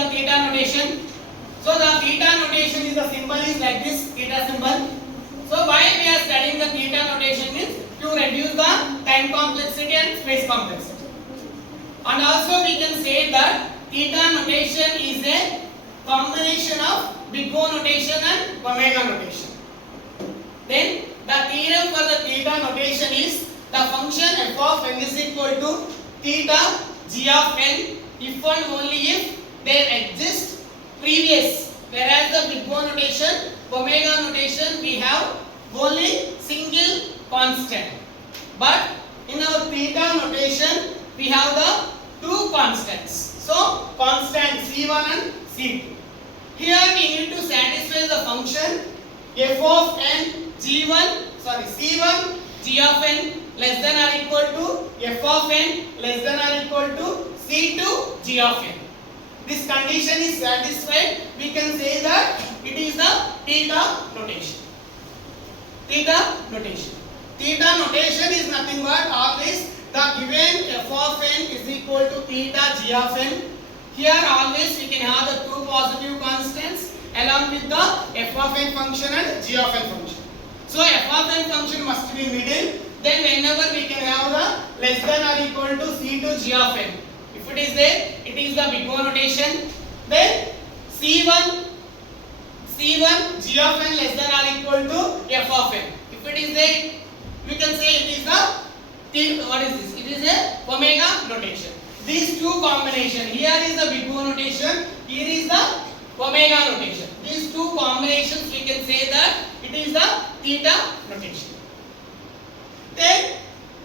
the theta notation. So the theta notation is the symbol is like this, theta symbol. So why we are studying the theta notation is to reduce the time complexity and space complexity. And also we can say that theta notation is a combination of big O notation and omega notation. Then the theorem for the theta notation is the function f of n is equal to theta g of n if and only if there exists previous, whereas the big O notation, omega notation, we have only single constant. But in our theta notation we have the two constants. So constant c1 and c2. Here we need to satisfy the function f of n c1 g of n less than or equal to f of n less than or equal to c2 g of n. This condition is satisfied, we can say that it is the theta notation. Theta notation. Theta notation is nothing but always the given f of n is equal to theta g of n. Here always we can have the two positive constants along with the f of n function and g of n function. So f of n function must be middle. Then whenever we can have the less than or equal to c2 g of n. If it is there, it is the big O notation. Then c1 g of n less than or equal to f of n. If it is there, we can say it is the what is this? It is a omega notation. These two combination, here is the big O notation, here is the omega notation. These two combinations we can say that it is the theta notation. Then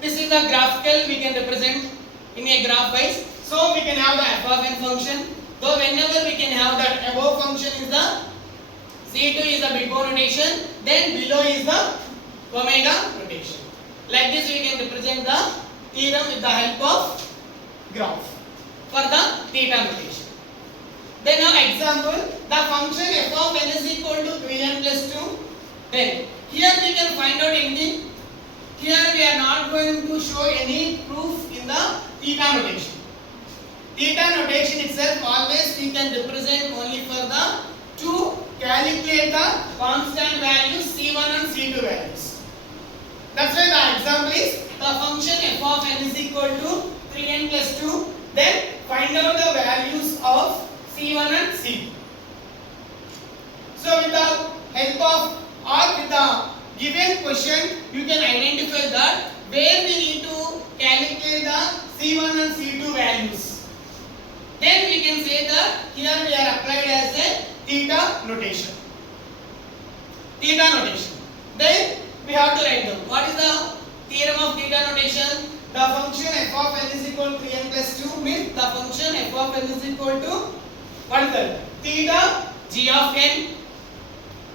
this is the graphical, we can represent in a graph wise. So we can have the f of n function. So whenever we can have that above function is the c2 is the big O notation, then below is the omega notation. Like this we can represent the theorem with the help of graph for the theta notation. Then now example, the function f of n is equal to 3n plus 2. Then here we can find out anything. Here we are not going to show any proof in the theta notation. Theta notation itself always we can represent only for the to calculate the constant values c1 and c2 values. That's why the example is the function f of n is equal to 3n plus 2. Then find out the values of c1 and c2. So with the help of or with the given question, you can identify that where we need to calculate the c1 and c2 values. Then we can say that here we are applied as a theta notation. Theta notation. Then we have to write down what is the theorem of theta notation. The function f of n is equal to 3n plus 2 means the function f of n is equal to what is that? Theta g of n.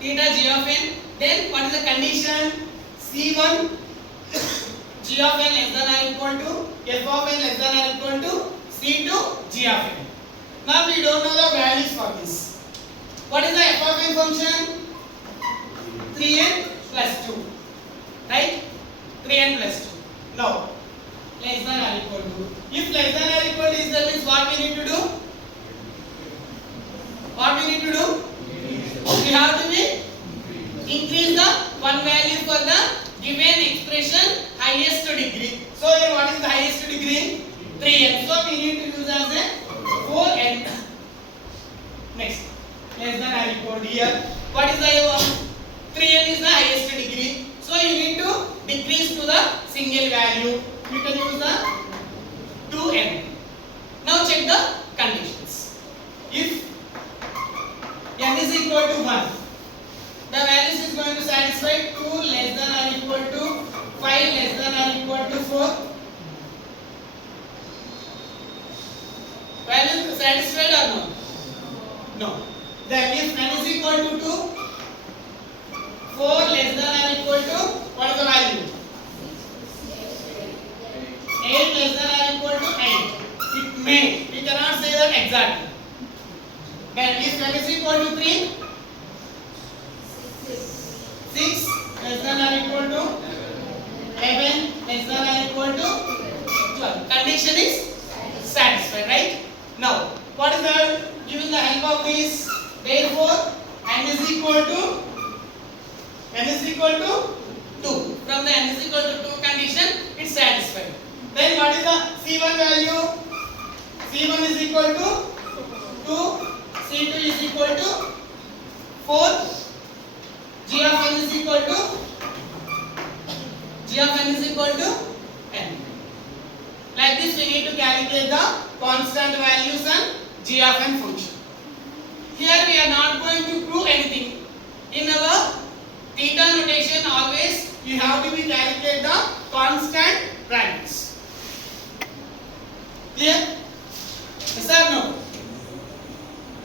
Theta g of n. Then what is the condition? c1 g of n less than or equal to f of n less than or equal to c2 g of n. Now we don't know the values for this. What is the f of n function? 3n plus 2. Right? 3n plus 2. Now less than or equal to. If less than or equal to is that means what we need to do? What we need to do? We have to be increase the one value for the given expression highest degree. So here what is the highest degree? 3n. So we need to use as a 4n. Next, less than or equal to here. What is the 3n is the highest degree. So you need to decrease to the single value. You can use the 2n. Now check the conditions. If n is equal to 1, the values is going to satisfy 2 less than or equal to 5 less than or equal to 4. Value satisfied or no? No. Then if n is equal to 2, 4 less than or equal to what is the value? 8 less than or equal to 8. It may. We cannot say that exactly. Then if n is equal to 3, 6 less than or equal to 11 less than or equal to 12. Condition is satisfied, right? Now, what is the given the help of this. Therefore, n is equal to 2. From the n is equal to 2 condition, it's satisfied. Then what is the C1 value? C1 is equal to 2, C2 is equal to 4, G of n is equal to n. Like this, we need to calculate the constant values and G of n function. Here we are not going to prove anything. In our theta notation, always you have to be calculate the constant values. Clear? Yes or no?